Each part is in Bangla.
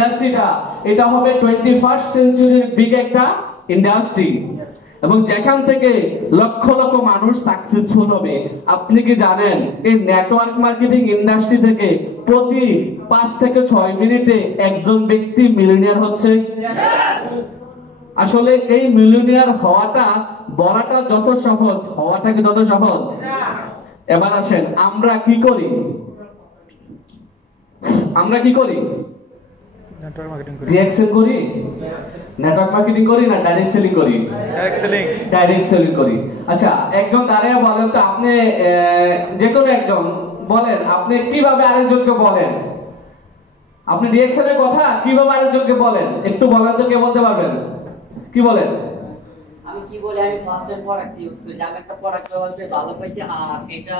ইন্ডাস্ট্রিটা এটা হবে 21st সেঞ্চুরির বিগ একটা ইন্ডাস্ট্রি এবং যেখান থেকে লক্ষ লক্ষ মানুষ সাকসেসফুল হবে। আপনি কি জানেন এই নেটওয়ার্ক মার্কেটিং ইন্ডাস্ট্রি থেকে প্রতি 5 থেকে 6 মিনিটে একজন ব্যক্তি মিলিয়নিয়ার হচ্ছে? আসলে এই মিলিয়নিয়ার হওয়াটা বলাটা যত সহজ, হওয়াটা কি তত সহজ? এবার আসেন আমরা কি করি? নেটওয়ার্ক মার্কেটিং করি, ডিরেক্ট সেল করি, নেটওয়ার্ক মার্কেটিং করি না ডাইরেক্ট সেলিং করি? ডাইরেক্ট সেলিং করি। আচ্ছা একজন দাঁড়িয়ে বলেন তো, আপনি যে কোনো একজন বলেন আপনি কিভাবে আরেকজনকে বলেন? আপনি ডিরেক্ট সেলের কথা কিভাবে আরেকজনকে বলেন একটু বলেন তো, কে বলতে পারবেন? কি বলেন? আমি কি বলি, আমি ফার্স্ট টাইম প্রোডাক্ট ইউজ করি, আমি একটা প্রোডাক্ট ব্যবহার করে ভালো পাইছি, আর এটা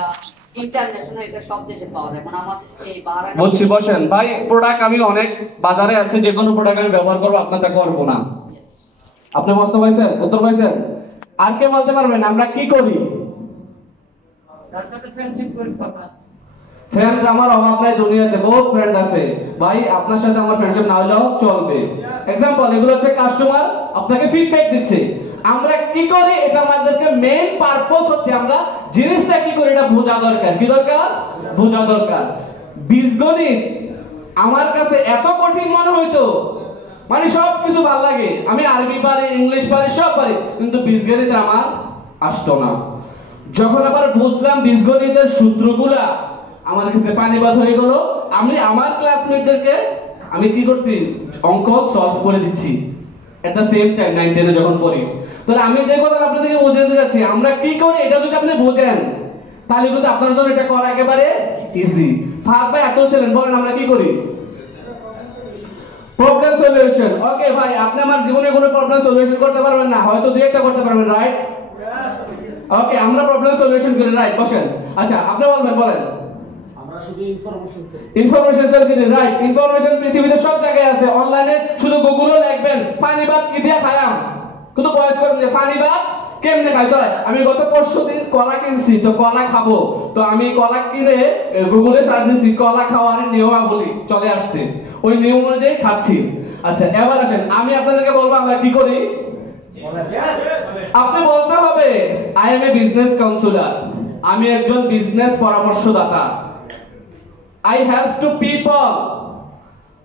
ইন্টারন্যাশনাল, এটা সব দেশে পাওয়া যায়। মানে আমাদের এই বাহারাইন বলছি বসেন ভাই, প্রোডাক্ট আমি অনেক বাজারে আছে, যে কোনো প্রোডাক্ট আমি ব্যবহার করব, আপনারটা করব না। আপনি বুঝতে পারছেন? উত্তর পাইছেন? আর কে বলতে পারবেন আমরা কি করি? তার সাথে ফ্রেন্ডশিপ করি ফার্স্ট। ফ্রেন্ড আমার অভাব নাই, দুনিয়াতে বহুত ফ্রেন্ড আছে ভাই, আপনার সাথে আমার ফ্রেন্ডশিপ না হলেও চলবে। এক্সাম্পল এগুলো হচ্ছে কাস্টমার আপনাকে ফিডব্যাক দিচ্ছে, আমরা কি করি এটা আমাদেরকে মেইন পারপোজ হচ্ছে আমরা জিনিসটা কি করি এটা বোঝা দরকার। কি দরকার? বোঝা দরকার। বীজগণিত আমার কাছে এত কঠিন মনে হইতো, মানে সব কিছু ভালো লাগে, আমি আরবি পারি, ইংলিশ পারি, সব পারি, কিন্তু বীজগণিত আমার আসতো না। যখন আবার বুঝলাম বীজগণিতের সূত্রগুলা, আমার কাছে পানিবাদ হয়ে গেল। আমি আমার ক্লাসমেটদেরকে আমি কি করছি, অঙ্ক সলভ করে দিচ্ছি এট দ্য সেম টাইম 9 10 এ যখন পড়ি। তাহলে আমি যে কথা আপনাদেরকে বোঝাতে যাচ্ছি, আমরা কি করি এটা যদি আপনি বোঝেন তাহলে কিন্তু আপনার জন্য এটা করা একেবারে ইজি। ফাহাদ ভাই এত ছিলেন, বলেন আমরা কি করি? Problem solution. ওকে ভাই, আপনি আমার জীবনে কোনো প্রবলেম সলিউশন করতে পারবেন না, হয়তো দুই একটা করতে পারবেন, রাইট? ওকে, আমরা প্রবলেম সলিউশন করি, রাইট? বসেন। আচ্ছা আপনি বলেন। আমরা শুধু ইনফরমেশন চাই। ইনফরমেশন সেল করি, রাইট? ইনফরমেশন পৃথিবীতে সব জায়গায় আছে, অনলাইনে শুধু গুগলও লিখবেন পানিবাদ কি দিয়া খায়াম, কিন্তু বয়স করবেন যে পানিবাদ কেমনে খাই। তাই আমি গত পরশুদিন কলা কিনছি, তো কলা খাবো, তো আমি কলা কিনে গুগলে সার্চ দিছি, কলা খাওয়ার নিয়মাবলী চলে আসছে, ওই নিয়ম অনুযায়ী খাচ্ছি। আচ্ছা এবার আসেন আমি আপনাদেরকে বলবো আমরা কি করি। আপনি বলতে হবে I M A business councillor, আমি একজন বিজনেস পরামর্শদাতা। I help to people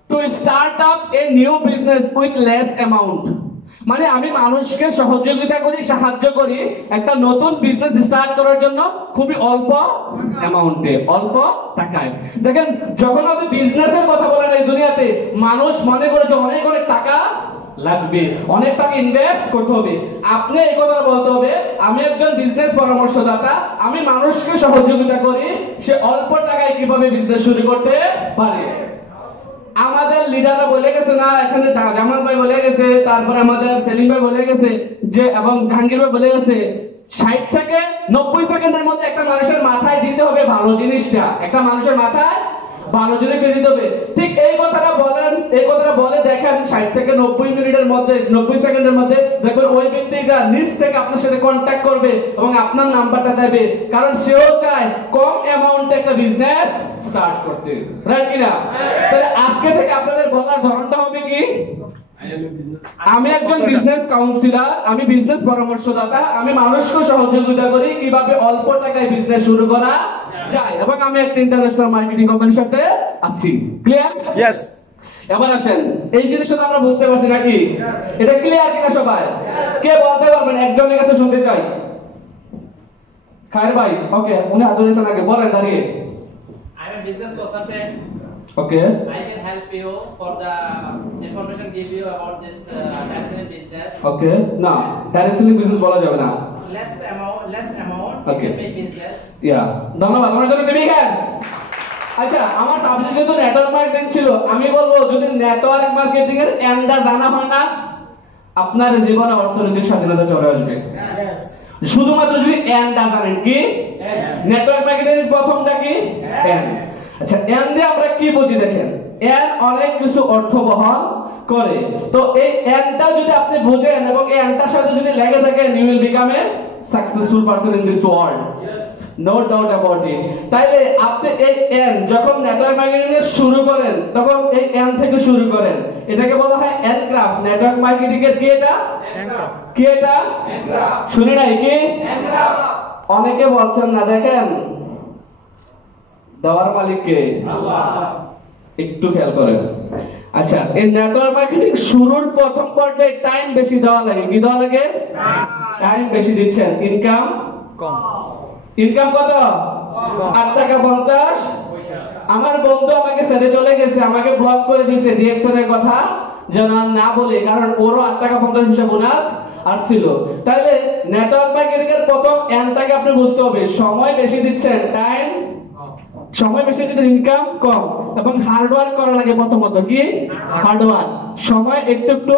to start up a new business with less amount. মানে আমি মানুষকে সহযোগিতা করি, সাহায্য করি একটা নতুন বিজনেস স্টার্ট করার জন্য খুবই অল্প অ্যামাউন্টে, অল্প টাকায়। দেখেন যখন আপনি বিজনেসের কথা বলেন এই দুনিয়াতে, মানুষ মনে করে যে অনেক অনেক টাকা লাগবে, অনেক টাকা ইনভেস্ট করতে হবে। আপনি এই কথা বলতে হবে আমি একজন বিজনেস পরামর্শদাতা, আমি মানুষকে সহযোগিতা করি সে অল্প টাকায় কিভাবে বিজনেস শুরু করতে পারে। আমাদের লিডাররা বলে গেছে না, এখানে জামাল ভাই বলে গেছে, তারপরে আমাদের সেলিম ভাই বলে গেছে যে, এবং জাহাঙ্গীর ভাই বলে গেছে 60 থেকে 90 সেকেন্ডের মধ্যে একটা মানুষের মাথায় দিতে হবে ভালো জিনিসটা, একটা মানুষের মাথায় ভালো জিনিসটা দিতে হবে। ঠিক এই কথাটা বলে দেখেন 60 থেকে 90 মিনিটের মধ্যে, 90 সেকেন্ডের মধ্যে দেখবেন ওই ব্যক্তিটা নিজ থেকে আপনার সাথে কন্ট্যাক্ট করবে এবং আপনার নাম্বারটা চাইবে, কারণ সেও চায় কম অ্যামাউন্টে একটা বিজনেস স্টার্ট করতে, রাইট কিনা? তাহলে আজকে থেকে আপনাদের বলার ধরনটা হবে কি, আমি একজন বিজনেস কাউন্সিলর, আমি বিজনেস পরামর্শদাতা, আমি মানুষকে সহযোগিতা করি কিভাবে অল্প টাকায় বিজনেস শুরু করা যায়, এবং আমি একটা ইন্টারন্যাশনাল মার্কেটিং কোম্পানির সাথে আছি। ক্লিয়ার? ইয়েস। এবার আসেন এই জিনিসটা আমরা বুঝতে পারছি নাকি? এটা ক্লিয়ার কিনা সবাই? কে বলতে পারবেন? একজনের কাছে শুনতে চাই। খায়ের ভাই, ওকে, উনি হাত ধরেছেন আগে, বলেন দাঁড়িয়ে। I am a business consultant. Okay, I can help you for the information give you about this direct business. ওকে, না ডাইরেক্ট সেলিং বিজনেস বলা যাবে না। Less amount. Okay. You can make business. ইয়া, ধন্যবাদ আমার জন্য বেবি গাইস। আচ্ছা আমার সাবজেক্ট যেহেতু নেটওয়ার্ক মার্কেটিং ছিল, আমি বলবো যদি নেটওয়ার্ক মার্কেটিং এর এন্ডটা জানা হয় না, আপনার জীবনে অর্থনৈতিক স্বাধীনতা চলে আসবে। শুধুমাত্র যদি এন্ডটা জানেন। কি নেটওয়ার্ক মার্কেটিং এর প্রথমটা কি? এন্ড। আচ্ছা এন্ড দিয়ে আমরা কি বুঝি দেখেন, এন্ড অনেক কিছু অর্থ বহন করে। তো এই এন্ডটা যদি আপনি বুঝেন এবং এই এন্ডটার সাথে যদি লেগে থাকেন, you will become a successful person in this world. No doubt about it. তাইলে আপনি এই এন যখন নেটওয়ার্ক মার্কেটিং এর শুরু করেন তখন এই এন থেকে শুরু করেন, এটাকে বলা হয় এনক্রাফট। নেটওয়ার্ক মার্কেটিং এর কি এটা? কি এটা? শুনি নাই কি? অনেকে বলছেন না, দেখেন দেওয়ার মালিক কে? একটু খেয়াল করেন। আচ্ছা, এই নেটওয়ার্ক মার্কেটিং শুরুর প্রথম পর্যায়ে টাইম বেশি দেওয়া লাগে। কি দেওয়া লাগে? টাইম বেশি দিচ্ছেন, ইনকাম কম। ইনকাম কত? 8 টাকা 50। আমার বন্ধু আমাকে ছেড়ে চলে গেছে, আমাকে ব্লক করে দিয়েছে ডিএক্সএন এর কথা যেন না বলি, কারণ ওরও 8 টাকা 50 হিসাব বোনাস আসছিল। তাহলে নেটওয়ার্ক মার্কেটিং এর প্রথম এনটাকে আপনি বুঝতে হবে, সময় বেশি দিচ্ছেন, টাইম সময় বেশি দিচ্ছেন, ইনকাম কম, এবং হার্ডওয়ার্ক করা লাগে। প্রথমত কি? হার্ডওয়ার্ক। সময় একটু একটু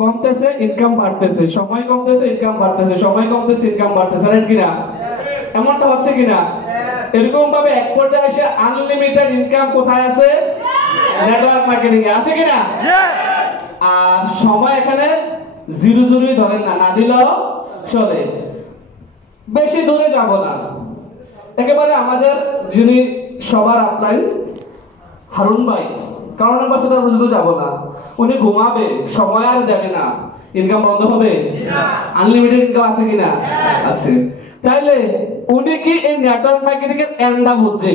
কমতেছে, ইনকাম বাড়তেছে, সময় কমতেছে, ইনকাম বাড়তেছে, সময় কমতেছে, ইনকাম বাড়তেছে, রাইট কিনা? এমনটা হচ্ছে কিনা? এরকম ভাবে এক পর্যায়ে এসে আনলিমিটেড ইনকাম কোথায় আছে? নেটওয়ার্ক মার্কেটিং এ আছে কিনা? আর সময় এখানে জিরো জিরোই ধরেন না, না দিলেও চলে। বেশি দূরে যাব না, একেবারে আমাদের যিনি সবার আপলাইন হারুন ভাই, কারণ অ্যাম্বাসেডর পর্যন্ত যাব না। উনি ঘুমাবে, সময় আর দেবে না, ইনকাম বন্ধ হবে? আনলিমিটেড ইনকাম আছে কিনা? আছে। তাইলে উনি কি এই নেটওয়ার্ক মার্কেটিং এর এন্ডা বুঝছে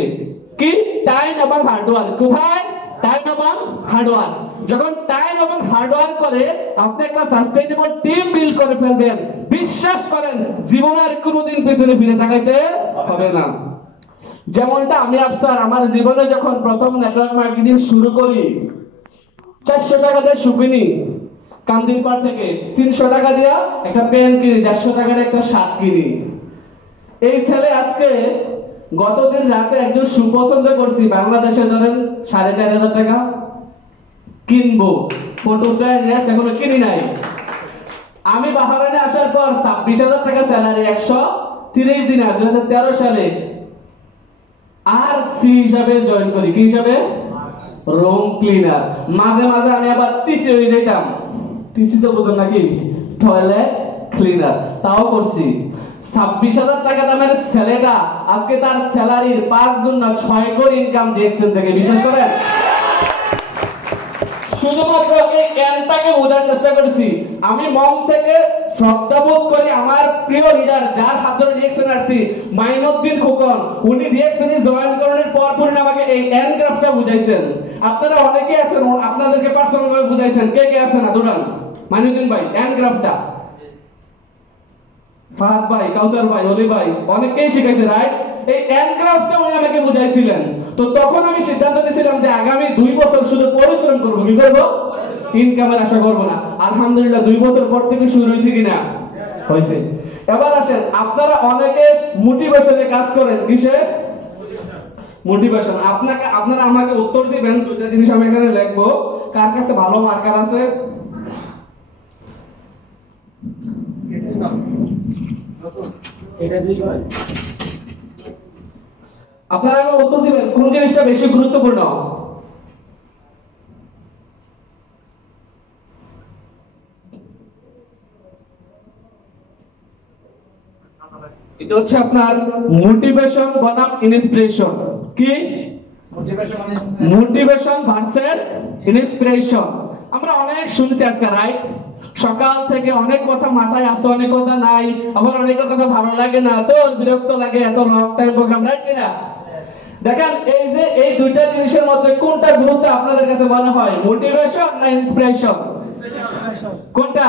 কি? টাইম এবং হার্ডওয়ার্ক। কোথায়? টাইম এবং হার্ডওয়ার্ক। যখন টাইম এবং হার্ডওয়ার্ক করে আপনি একটা সাস্টেইনেবল টিম বিল্ড করে ফেলবেন, বিশ্বাস করেন জীবনের কোনোদিন পিছনে ফিরে তাকাইতে হবে না। যেমনটা আমি আফসার আমার জীবনে যখন প্রথম নেটওয়ার্ক মার্কেটিং শুরু করি, 400 টাকা দিয়ে সুপিনি কান্দিরপাড় থেকে, 300 টাকা দিয়ে একটা পেন কিনি, 150 টাকার একটা শার্ট কিনি। এই ছেলে আজকে গতদিন রাতে একজন সুপছন্দ করছি, বাংলাদেশে ধরেন 4500 টাকা কিনবো, ফটোগ্রাফ ড্রেস এখনো কিনি নাই। আমি বাহারাইনে আসার পর 26,000 টাকা স্যালারি, 130 দিন 2013 সালে আর সি হিসাবে জয়েন করি। কি হিসাবে? Room cleaner. মাঝে মাঝে আমি আবার টিসি হয়ে যেতাম, টিসি তো বুঝুন নাকি, টয়লেট ক্লিনার, তাও করছি। 26,000 টাকা দামের ছেলেটা আজকে তার স্যালারির 5 গুণ না 6 গুণ ইনকাম দিয়েছেন থেকে, বিশ্বাস করেন? শুধুমাত্র এই জ্ঞানটাকে বোঝার চেষ্টা করেছি। আমি মন থেকে শ্রদ্ধাবোধ করি আমার প্রিয় লিডার, যার হাত ধরে রিয়েকশন আসছি, মাইনুদ্দিন খোকন। উনি রিয়েকশনে জয়েন করার পর পরই আমাকে এই এনক্রাফটটা বুঝাইছেন। আপনারা অনেকেই আছেন, আপনাদেরকে পার্সোনাল ভাবে বুঝাইছেন। কে কে আছেন? দুটান মাইনুদ্দিন ভাই, এনক্রাফটটা ফাহাদ ভাই, কাউসার ভাই, অলি ভাই, অনেকেই শিখাইছে, রাইট? এই এনক্রাফটটা উনি আমাকে বুঝাইছিলেন। তো তখন আমি সিদ্ধান্ত নিয়েছিলাম যে আগামী 2 বছর শুধু পরিশ্রম করব। কি করব? ইনকামের আশা করব না। আলহামদুলিল্লাহ 2 বছর পর থেকে শুরু হয়েছে কিনা? হয়েছে। এবার আসেন, আপনারা অনেকে মোটিভেশনে কাজ করেন। কিসে? মোটিভেশন। আপনারা আমাকে উত্তর দিবেন। দুইটা জিনিস আমি এখানে লিখবো। কার কাছে ভালো মার্কার আছে? এটা দিই ভাই। আপনারা আমাকে উত্তর দিবেন কোন জিনিসটা বেশি গুরুত্বপূর্ণ। এটা হচ্ছে আপনার মোটিভেশন বনাম ইন্সপিরেশন। কি? Motivation versus inspiration. আমরা অনেক শুনছি আজকে, রাইট? সকাল থেকে অনেক কথা মাথায় আসে, অনেক কথা নাই, আবার অনেক কথা ভালো লাগে না, তো বিরক্ত লাগে, এত লং টাইম প্রোগ্রাম, রাইট কিনা? দেখেন এই যে এই দুইটা জিনিসের মধ্যে কোনটা গুরুত্ব আপনাদের কাছে মনে হয়? মোটিভেশন না ইন্সপিরেশন? কোনটা?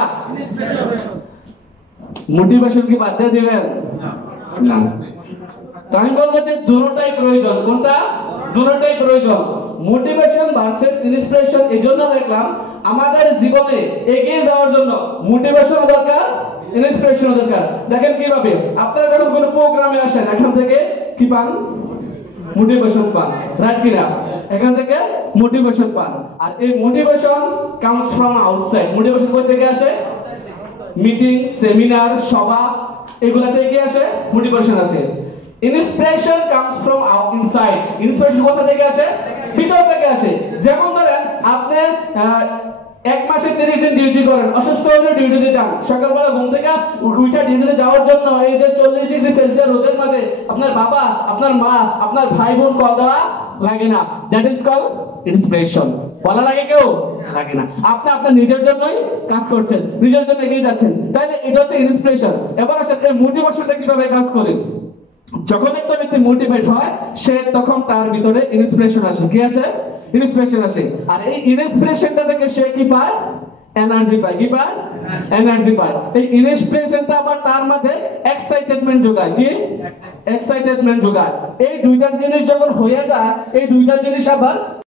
মোটিভেশন কি বাদ দিয়ে দিবেন? না। আমি বলবো যে দুটোটাই প্রয়োজন। কোনটা? দুটোটাই প্রয়োজন। মোটিভেশন ভার্সেস ইন্সপিরেশন এই জন্য দেখলাম, আমাদের জীবনে এগিয়ে যাওয়ার জন্য মোটিভেশন দরকার, ইন্সপিরেশন দরকার। দেখেন কিভাবে আপনারা যখন কোনো প্রোগ্রামে আসেন, এখান থেকে কি পান? মোটিভেশন পান, রাইট কিনা? এখান থেকে মোটিভেশন পান। আর এই motivation comes from outside. Motivation কোথা থেকে আসে? মিটিং, সেমিনার, সভা, এগুলা থেকে আসে মোটিভেশন আছে। Inspiration comes from inside. Inspiration কোথা থেকে আসে? ভিতর থেকে আসে। যেমন ধরেন আপনি এক মাসে 30 দিন ডিউটি করেন, অসুস্থ হলে ডিউটিতে যান, সকালবেলা ঘুম থেকে উঠে ডিউটিতে যাওয়ার জন্য এই যে 40 ডিগ্রি সেলসিয়াস রোদের মাঝে আপনার বাবা, আপনার মা, আপনার ভাই বোন কল দেওয়া লাগে না। That is call inspiration. বলা লাগে কেউ? লাগে না। আপনি আপনার নিজের জন্যই কাজ করছেন, নিজের জন্য এগিয়ে যাচ্ছেন, তাহলে এটা হচ্ছে ইন্সপিরেশন। এবার আসলে এই মোটিভেশনটা কিভাবে কাজ করে? যখন একটা ব্যক্তি মোটিভেট হয়, সে তখন তার ভিতরে ইন্সপিরেশন আসে। কি আসে? ইন্সপিরেশন আসে। আর এই ইন্সপিরেশনটা থেকে সে কি পায়? এনার্জি পায়। কি পায়? এনার্জি পায়। এই ইন্সপিরেশনটা আবার তার মধ্যে এক্সাইটেডমেন্ট যোগায়। কি? এক্সাইটেডমেন্ট যোগায়। এই দুইটা জিনিস যখন হয়ে যায়, এই দুইটা জিনিস আবার